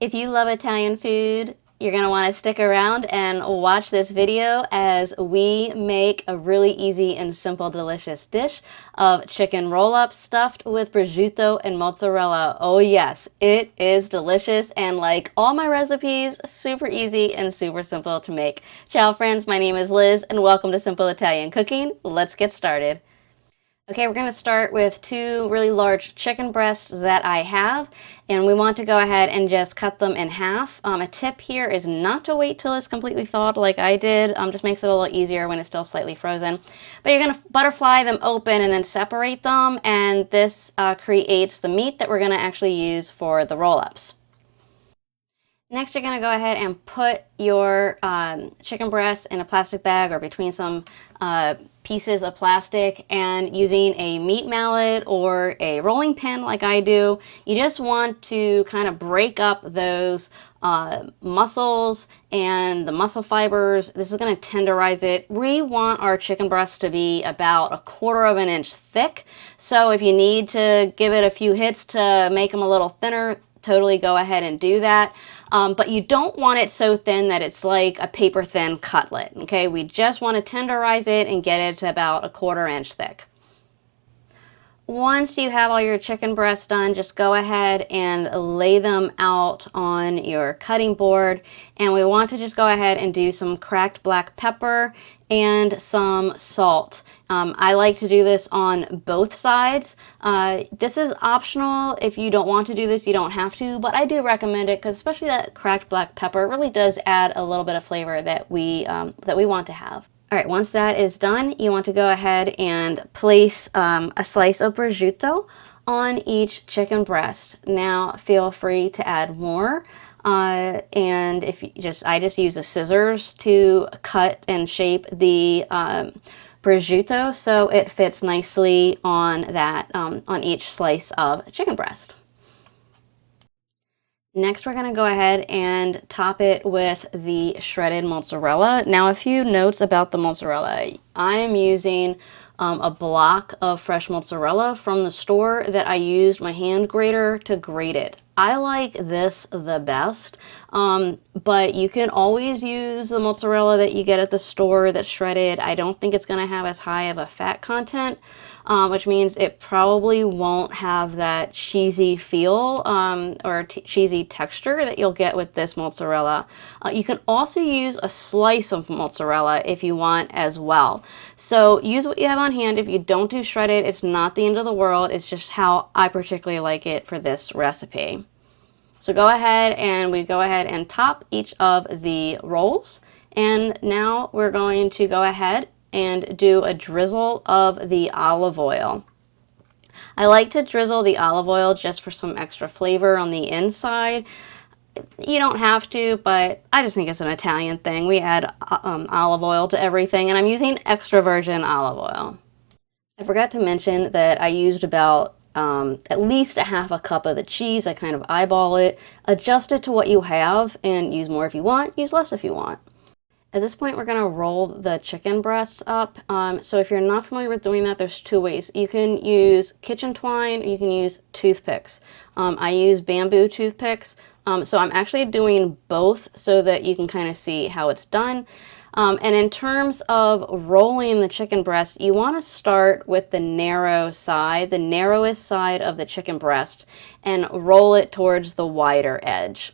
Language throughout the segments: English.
If you love Italian food, you're going to want to stick around and watch this video as we make a really easy and simple delicious dish of chicken roll-ups stuffed with prosciutto and mozzarella. Oh yes, it is delicious, and like all my recipes, super easy and super simple to make. Ciao friends, my name is Liz and welcome to Simple Italian Cooking. Let's get started. Okay, we're going to start with two really large chicken breasts that I have, and we want to go ahead and just cut them in half. A tip here is not to wait till it's completely thawed like I did. Just makes it a little easier when it's still slightly frozen. But you're going to butterfly them open and then separate them, and this creates the meat that we're going to actually use for the roll-ups. Next, you're going to go ahead and put your chicken breasts in a plastic bag or between some pieces of plastic, and using a meat mallet or a rolling pin like I do, you just want to kind of break up those muscles and the muscle fibers. This is going to tenderize it. We want our chicken breast to be about 1/4 of an inch thick. So if you need to give it a few hits to make them a little thinner, totally go ahead and do that. But you don't want it so thin that it's like a paper thin cutlet, okay? We just want to tenderize it and get it to about 1/4 inch thick. Once you have all your chicken breasts done, just go ahead and lay them out on your cutting board. And we want to just go ahead and do some cracked black pepper and some salt. I like to do this on both sides. This is optional. If you don't want to do this, you don't have to, but I do recommend it because especially that cracked black pepper really does add a little bit of flavor that we want to have. All right, once that is done, you want to go ahead and place a slice of prosciutto on each chicken breast. Now, feel free to add more. And if you I just use the scissors to cut and shape the prosciutto so it fits nicely on that on each slice of chicken breast. Next, we're going to go ahead and top it with the shredded mozzarella. Now, a few notes about the mozzarella. I am using a block of fresh mozzarella from the store that I used my hand grater to grate it. I like this the best, but you can always use the mozzarella that you get at the store that's shredded. I don't think it's going to have as high of a fat content, which means it probably won't have that cheesy feel or cheesy texture that you'll get with this mozzarella. You can also use a slice of mozzarella if you want as well. So use what you have on hand. If you don't do shredded, it's not the end of the world. It's just how I particularly like it for this recipe. So go ahead and top each of the rolls. And now we're going to go ahead and do a drizzle of the olive oil. I like to drizzle the olive oil just for some extra flavor on the inside. You don't have to, but I just think it's an Italian thing. We add olive oil to everything, and I'm using extra virgin olive oil. I forgot to mention that I used about at least a 1/2 cup of the cheese. I kind of eyeball it, adjust it to what you have, and use more if you want, use less if you want. At this point, we're going to roll the chicken breasts up. So if you're not familiar with doing that, there's two ways. You can use kitchen twine, you can use toothpicks. I use bamboo toothpicks. So I'm actually doing both so that you can kind of see how it's done. And in terms of rolling the chicken breast, you want to start with the narrow side, the narrowest side of the chicken breast, and roll it towards the wider edge.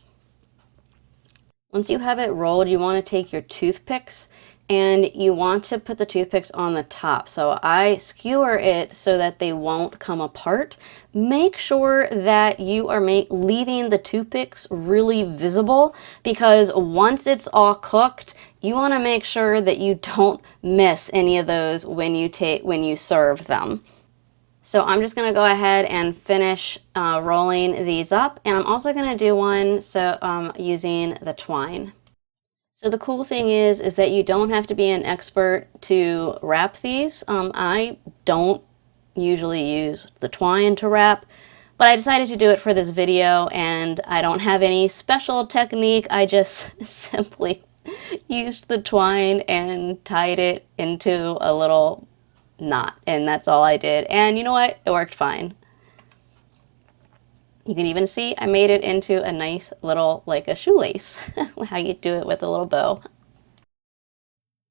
Once you have it rolled, you want to take your toothpicks and you want to put the toothpicks on the top. So I skewer it so that they won't come apart. Make sure that you are leaving the toothpicks really visible, because once it's all cooked, you want to make sure that you don't miss any of those when you serve them. So I'm just going to go ahead and finish rolling these up, and I'm also going to do one using the twine. So the cool thing is that you don't have to be an expert to wrap these. I don't usually use the twine to wrap, but I decided to do it for this video, and I don't have any special technique. I just simply used the twine and tied it into a little knot, and that's all I did. And you know what? It worked fine. You can even see I made it into a nice little, like a shoelace, how you do it with a little bow.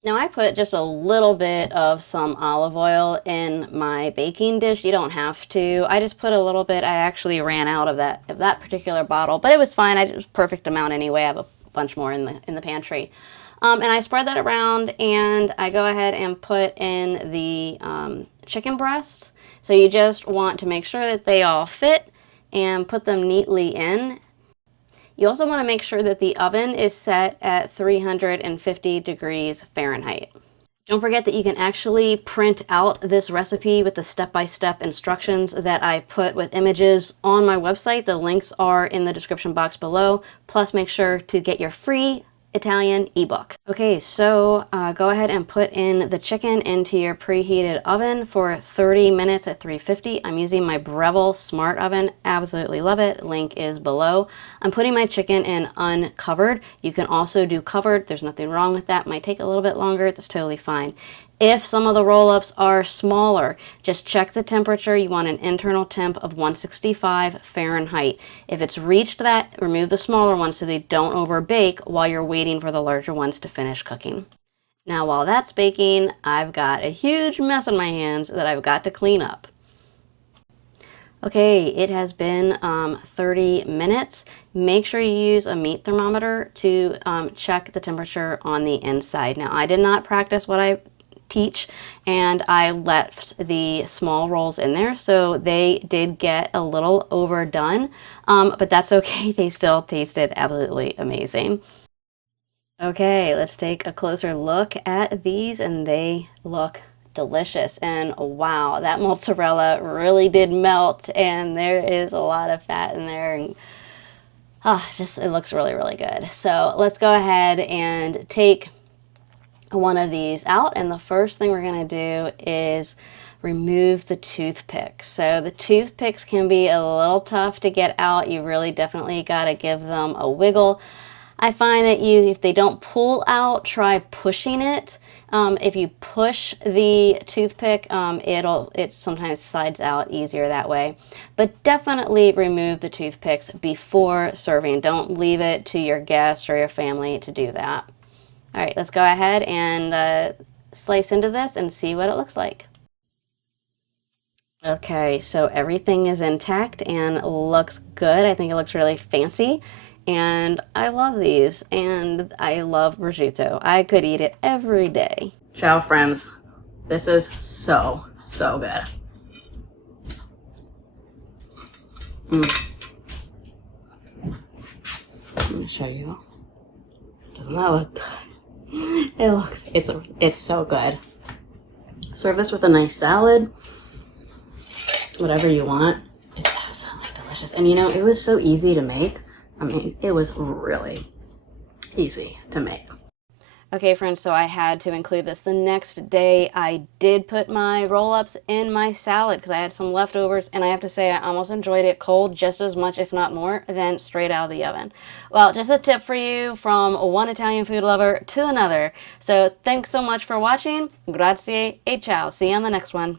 Now I put just a little bit of some olive oil in my baking dish. You don't have to. I just put a little bit. I actually ran out of that particular bottle, but it was fine. I just perfect amount anyway. I have a bunch more in the pantry. And I spread that around, and I go ahead and put in the chicken breasts. So you just want to make sure that they all fit and put them neatly in. You also want to make sure that the oven is set at 350 degrees Fahrenheit. Don't forget that you can actually print out this recipe with the step-by-step instructions that I put with images on my website. The links are in the description box below. Plus, make sure to get your free Italian ebook. Okay, so go ahead and put in the chicken into your preheated oven for 30 minutes at 350. I'm using my Breville Smart Oven. Absolutely love it. Link is below. I'm putting my chicken in uncovered. You can also do covered. There's nothing wrong with that. Might take a little bit longer. That's totally fine. If some of the roll-ups are smaller, just check the temperature. You want an internal temp of 165 Fahrenheit. If it's reached that, remove the smaller ones so they don't overbake while you're waiting for the larger ones to finish cooking. Now, while that's baking, I've got a huge mess on my hands that I've got to clean up. Okay, it has been 30 minutes. Make sure you use a meat thermometer to check the temperature on the inside. Now, I did not practice what I teach, and I left the small rolls in there, so they did get a little overdone, but that's okay. They still tasted absolutely amazing. Okay, let's take a closer look at these, and they look delicious. And wow, that mozzarella really did melt, and there is a lot of fat in there, and just it looks really, really good. So let's go ahead and take one of these out, and the first thing we're going to do is remove the toothpicks. So the toothpicks can be a little tough to get out. You really definitely got to give them a wiggle. I find that if they don't pull out, try pushing it. If you push the toothpick, it sometimes slides out easier that way. But definitely remove the toothpicks before serving. Don't leave it to your guests or your family to do that. All right, let's go ahead and slice into this and see what it looks like. Okay, so everything is intact and looks good. I think it looks really fancy, and I love these, and I love prosciutto. I could eat it every day. Ciao, friends. This is so, so good. Let me show you. Doesn't that look good? It's so good. Serve this with a nice salad, whatever you want. It's absolutely delicious. And you know, it was so easy to make. I mean, it was really easy to make. Okay, friends, so I had to include this. The next day, I did put my roll-ups in my salad because I had some leftovers, and I have to say I almost enjoyed it cold just as much, if not more, than straight out of the oven. Well, just a tip for you from one Italian food lover to another. So thanks so much for watching. Grazie e ciao. See you on the next one.